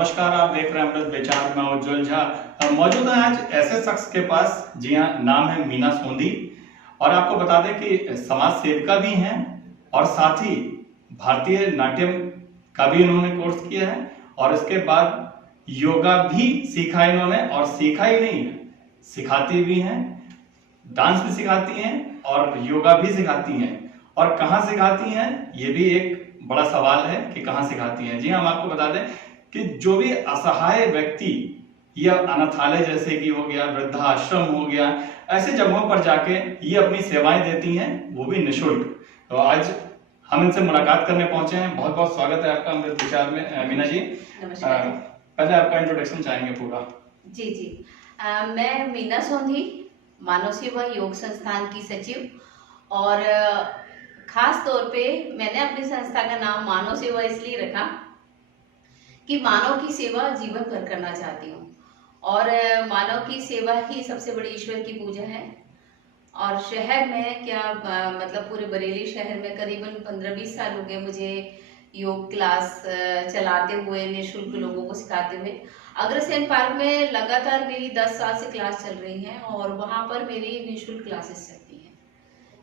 नमस्कार, आप देख रहे हैं अमृत विचार में उज्जवल झा। मौजूद है आज ऐसे शख्स के पास, जी हाँ, नाम है मीना सोंधी। और आपको बता दें कि समाज सेविका भी हैं और साथ ही भारतीय नाट्यम का भी इन्होंने कोर्स किया है और इसके बाद योगा भी सीखा इन्होंने। और सीखा ही नहीं, सिखाती भी हैं, डांस भी सिखाती हैं और योगा भी सिखाती हैं। और कहाँ सिखाती हैं ये भी एक बड़ा सवाल है कि कहाँ सिखाती हैं। जी हम आपको बता दें कि जो भी असहाय व्यक्ति या अनाथालय जैसे कि हो गया, वृद्धाश्रम हो गया, ऐसे जगहों पर जाके ये अपनी सेवाएं देती हैं, वो भी निःशुल्क। तो आज हम इनसे मुलाकात करने पहुंचे हैं। बहुत बहुत स्वागत है आपका अमृत विचार में। मीना जी, नमस्कार। पहले आपका इंट्रोडक्शन चाहेंगे पूरा। जी मैं मीना सोंधी, मानव सेवा योग संस्थान की सचिव। और खास तौर पे मैंने अपनी संस्था का नाम मानव सेवा इसलिए रखा कि मानव की सेवा जीवन भर करना चाहती हूँ और मानव की सेवा ही सबसे बड़ी ईश्वर की पूजा है। और शहर में क्या मतलब पूरे बरेली शहर में करीबन 15-20 साल हो गए मुझे योग क्लास चलाते हुए, निःशुल्क लोगों को सिखाते हुए। अग्रसेन पार्क में लगातार मेरी 10 साल से क्लास चल रही है और वहाँ पर मेरी निःशुल्क क्लासेस चलती हैं।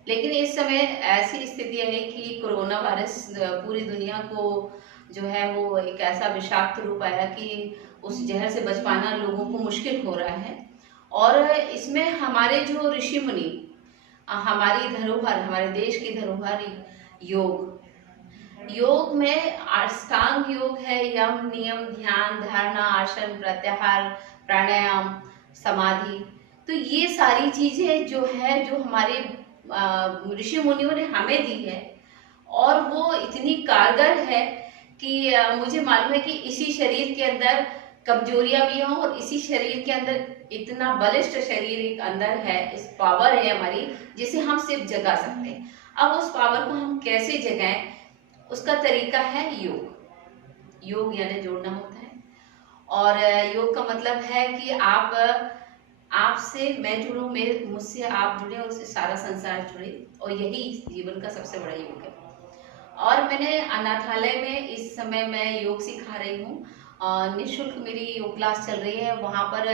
लेकिन इस समय ऐसी स्थिति है कि कोरोना वायरस पूरी दुनिया को जो है वो एक ऐसा विषाक्त रूप आया कि उस जहर से बच पाना लोगों को मुश्किल हो रहा है। और इसमें हमारे जो ऋषि मुनि, हमारी धरोहर, हमारे देश की धरोहर योग में अष्टांग योग है, यम, नियम, ध्यान, धारणा, आसन, प्रत्याहार, प्राणायाम, समाधि। तो ये सारी चीजें जो है, जो हमारे ऋषि मुनियों ने हमें दी है और वो इतनी कारगर है कि मुझे मालूम है कि इसी शरीर के अंदर कमजोरियां भी हों और इसी शरीर के अंदर इतना बलिष्ठ शरीर एक अंदर है, इस पावर है हमारी जिसे हम सिर्फ जगा सकते हैं। अब उस पावर को हम कैसे जगाएं, उसका तरीका है योग। योग यानी जोड़ना होता है और योग का मतलब है कि आपसे मैं जुड़ूं, मुझसे आप जुड़े, उससे सारा संसार जुड़े। और यही जीवन का सबसे बड़ा योग है। और मैंने अनाथालय में इस समय मैं योग सिखा रही हूँ। निःशुल्क मेरी योग क्लास चल रही है। वहाँ पर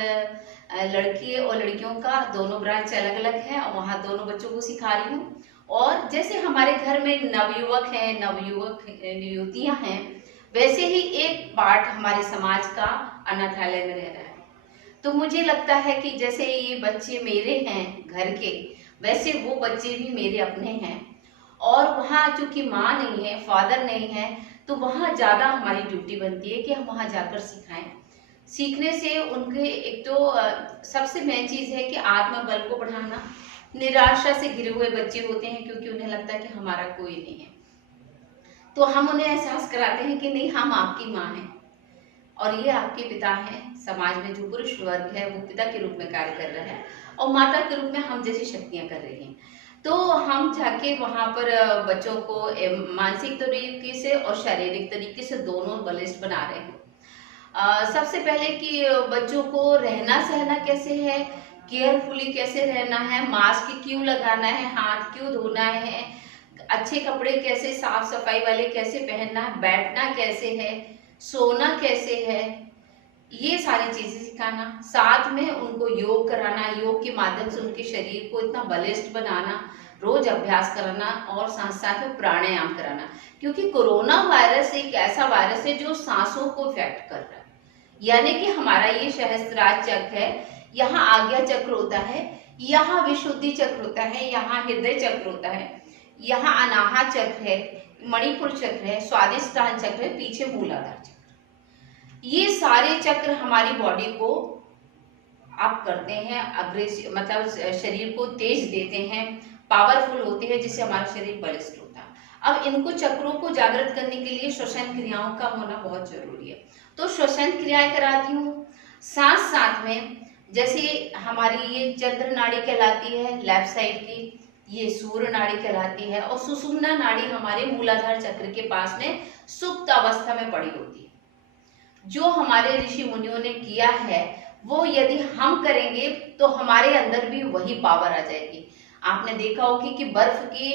लड़की और लड़कियों का दोनों ब्रांच अलग अलग है और वहाँ दोनों बच्चों को सिखा रही हूँ। और जैसे हमारे घर में नवयुवक हैं, युवतियाँ हैं, वैसे ही एक पार्ट हमारे समाज का अनाथालय में रह रहा है। तो मुझे लगता है कि जैसे ये बच्चे मेरे हैं घर के, वैसे वो बच्चे भी मेरे अपने हैं। और वहाँ चूंकि माँ नहीं है, फादर नहीं है, तो वहाँ ज़्यादा हमारी ड्यूटी बनती है कि हम वहाँ जाकर सिखाएं। सीखने से उनके एक तो सबसे मेन चीज़ है कि आत्मबल को बढ़ाना। निराशा से घिरे हुए बच्चे होते हैं क्योंकि उन्हें लगता है कि हमारा कोई नहीं है, तो हम उन्हें एहसास कराते हैं कि नहीं, हम आपकी माँ हैं और ये आपके पिता हैं। समाज में जो पुरुष वर्ग है वो पिता के रूप में कार्य कर रहा है और माता के रूप में हम जैसी शक्तियाँ कर रही हैं। तो हम जाके वहाँ पर बच्चों को मानसिक तरीके से और शारीरिक तरीके से दोनों बलिष्ठ बना रहे हैं। सबसे पहले कि बच्चों को रहना सहना कैसे है, केयरफुली कैसे रहना है, मास्क क्यों लगाना है, हाथ क्यों धोना है, अच्छे कपड़े कैसे साफ सफाई वाले कैसे पहनना है, बैठना कैसे है, सोना कैसे है, ये सारी चीजें सिखाना। साथ में उनको योग कराना, योग के माध्यम से उनके शरीर को इतना बलिष्ठ बनाना, रोज अभ्यास कराना और साथ साथ में प्राणायाम कराना। क्योंकि कोरोना वायरस एक ऐसा वायरस है जो सांसों को इफेक्ट कर रहा है। यानी कि हमारा ये सहस्त्रार चक्र है, यहाँ आज्ञा चक्र होता है, यहाँ विशुद्धि चक्र होता है, यहाँ हृदय चक्र होता है, यहाँ अनाहत चक्र है, मणिपुर चक्र है, स्वादिष्टान चक्र है, पीछे मूलाधार चक्र। ये सारे चक्र हमारी बॉडी को अप करते हैं, अग्रेसिव मतलब शरीर को तेज देते हैं, पावरफुल होते हैं, जिससे हमारा शरीर बलिष्ठ होता है। अब इनको चक्रों को जागृत करने के लिए श्वसन क्रियाओं का होना बहुत जरूरी है। तो श्वसन क्रियाएं कराती हूँ। साथ साथ में जैसे हमारी ये चंद्र नाड़ी कहलाती है लेफ्ट साइड की, ये सूर्य नाड़ी कहलाती है और सुषुम्ना नाड़ी हमारे मूलाधार चक्र के पास में सुप्त अवस्था में पड़ी होती है। जो हमारे ऋषि मुनियों ने किया है वो यदि हम करेंगे तो हमारे अंदर भी वही पावर आ जाएगी। आपने देखा होगा कि बर्फ की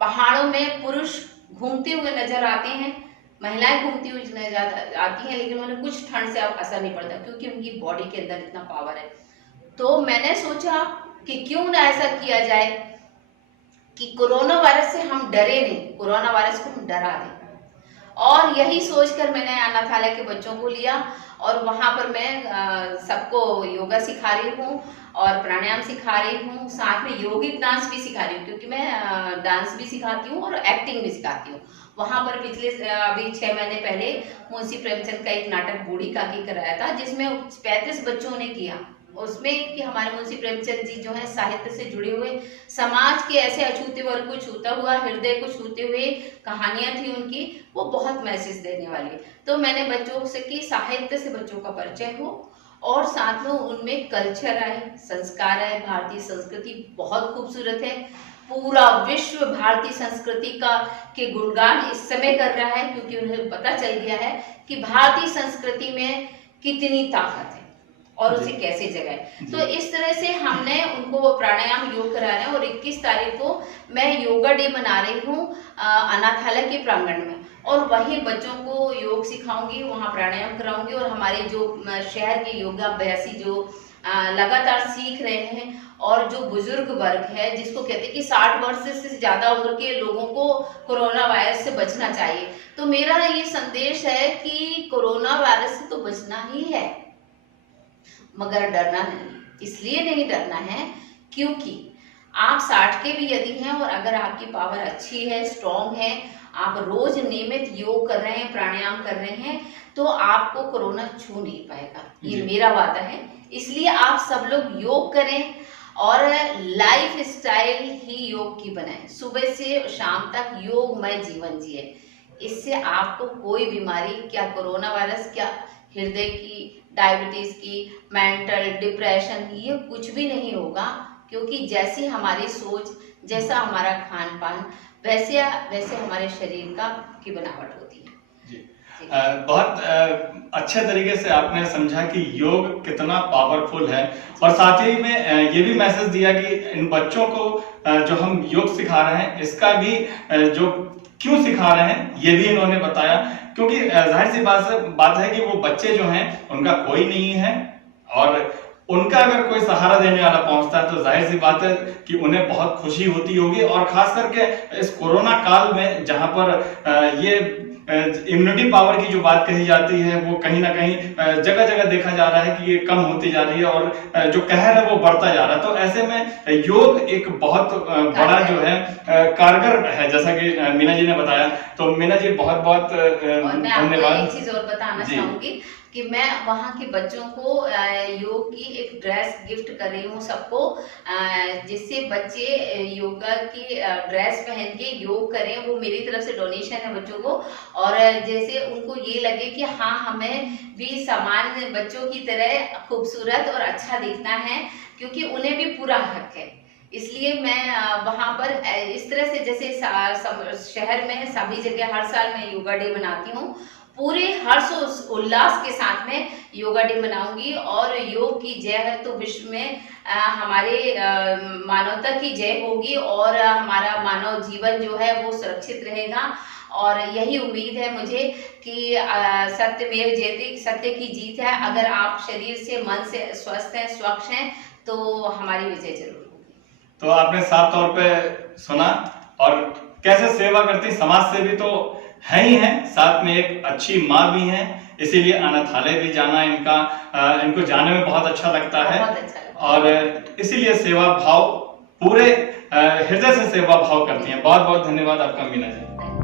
पहाड़ों में पुरुष घूमते हुए नजर आते हैं, महिलाएं घूमती हुई नजर आती हैं, लेकिन उन्हें कुछ ठंड से अब असर नहीं पड़ता क्योंकि उनकी बॉडी के अंदर इतना पावर है। तो मैंने सोचा कि क्यों ना ऐसा किया जाए कि कोरोना वायरस से हम डरे नहीं, कोरोना वायरस को हम डरा दें। और यही सोचकर मैंने अनाथालय के बच्चों को लिया और वहाँ पर मैं सबको योगा सिखा रही हूँ और प्राणायाम सिखा रही हूँ, साथ में योगिक डांस भी सिखा रही हूँ क्योंकि मैं डांस भी सिखाती हूँ और एक्टिंग भी सिखाती हूँ। वहाँ पर पिछले अभी 6 महीने पहले मुंशी प्रेमचंद का एक नाटक बूढ़ी काकी कराया था जिसमें 35 बच्चों ने किया। उसमें कि हमारे मुंशी प्रेमचंद जी जो है साहित्य से जुड़े हुए, समाज के ऐसे अछूते वर्ग को छूता हुआ, हृदय को छूते हुए कहानियां थी उनकी, वो बहुत मैसेज देने वाली। तो मैंने बच्चों से कि साहित्य से बच्चों का परिचय हो और साथ में उनमें कल्चर आए, संस्कार आए। भारतीय संस्कृति बहुत खूबसूरत है, पूरा विश्व भारतीय संस्कृति का के गुणगान इस समय कर रहा है क्योंकि उन्हें पता चल गया है कि भारतीय संस्कृति में कितनी ताकत है और उसे कैसे जगाए। तो इस तरह से हमने उनको प्राणायाम योग करा रहे हैं और 21 तारीख को मैं योगा डे मना रही हूँ अनाथालय के प्रांगण में, और वहीं बच्चों को योग सिखाऊंगी, वहाँ प्राणायाम कराऊंगी। और हमारे जो शहर के योगाभ्यासी जो लगातार सीख रहे हैं और जो बुजुर्ग वर्ग है जिसको कहते हैं कि 60 वर्ष से ज्यादा उम्र के लोगों को कोरोना वायरस से बचना चाहिए, तो मेरा ये संदेश है कि कोरोना वायरस से तो बचना ही है मगर डरना नहीं। इसलिए नहीं डरना है क्योंकि आप 60 के भी यदि हैं और अगर आपकी पावर अच्छी है, स्ट्रॉन्ग है, आप रोज नियमित योग कर रहे हैं, प्राणायाम कर रहे हैं, तो आपको कोरोना छू नहीं पाएगा। ये मेरा वादा है। इसलिए आप सब लोग योग करें और लाइफ स्टाइल ही योग की बनाएं। सुबह से शाम तक योगमय जीवन जिए। इससे आपको कोई बीमारी, क्या कोरोना वायरस, क्या हृदय की, डायबिटीज की, मेंटल डिप्रेशन, ये कुछ भी नहीं होगा क्योंकि जैसी हमारी सोच, जैसा हमारा खान पान, वैसे हमारे शरीर की बनावट होती है। बहुत अच्छे तरीके से आपने समझा कि योग कितना पावरफुल है और साथ ही में ये भी मैसेज दिया कि इन बच्चों को जो हम योग सिखा रहे हैं इसका भी जो क्यों सिखा रहे हैं ये भी इन्होंने बताया, क्योंकि जाहिर सी बात है कि वो बच्चे जो हैं उनका कोई नहीं है और उनका अगर कोई सहारा देने वाला पहुंचता है तो जाहिर सी बात है कि उन्हें बहुत खुशी होती होगी। और खास करके इस कोरोना काल में जहां पर ये इम्यूनिटी पावर की जो बात कही जाती है वो कहीं ना कहीं जगह जगह देखा जा रहा है कि ये कम होती जा रही है और जो कहर है वो बढ़ता जा रहा है। तो ऐसे में योग एक बहुत बड़ा जो है कारगर है, जैसा कि मीना जी ने बताया। तो मीना जी बहुत बहुत धन्यवाद। एक चीज और बताना चाहूंगी कि मैं वहाँ के बच्चों को योग की एक ड्रेस गिफ्ट कर रही हूँ सबको, जिससे बच्चे योगा की ड्रेस पहन के योग करें। वो मेरी तरफ से डोनेशन है बच्चों को, और जैसे उनको ये लगे कि हाँ हमें भी सामान्य बच्चों की तरह खूबसूरत और अच्छा दिखना है क्योंकि उन्हें भी पूरा हक है। इसलिए मैं वहाँ पर इस तरह से, जैसे शहर में सभी जगह हर साल मैं योगा डे मनाती हूँ, पूरे हर्ष उल्लास के साथ में योगा डे मनाऊंगी। और योग की जय है तो विश्व में हमारे मानवता की जय होगी और हमारा मानव जीवन जो है वो सुरक्षित रहेगा। और यही उम्मीद है मुझे कि सत्यमेव जयते, सत्य की जीत है। अगर आप शरीर से, मन से स्वस्थ हैं, स्वच्छ हैं, तो हमारी विजय जरूर होगी। तो आपने साफ तौर पे सुना और कैसे सेवा करती, समाज सेवी तो है ही है, साथ में एक अच्छी माँ भी है, इसीलिए अनाथालय भी जाना इनको जाने में बहुत अच्छा लगता है। और इसीलिए सेवा भाव, पूरे हृदय से सेवा भाव करती हैं। बहुत बहुत धन्यवाद आपका मीना जी।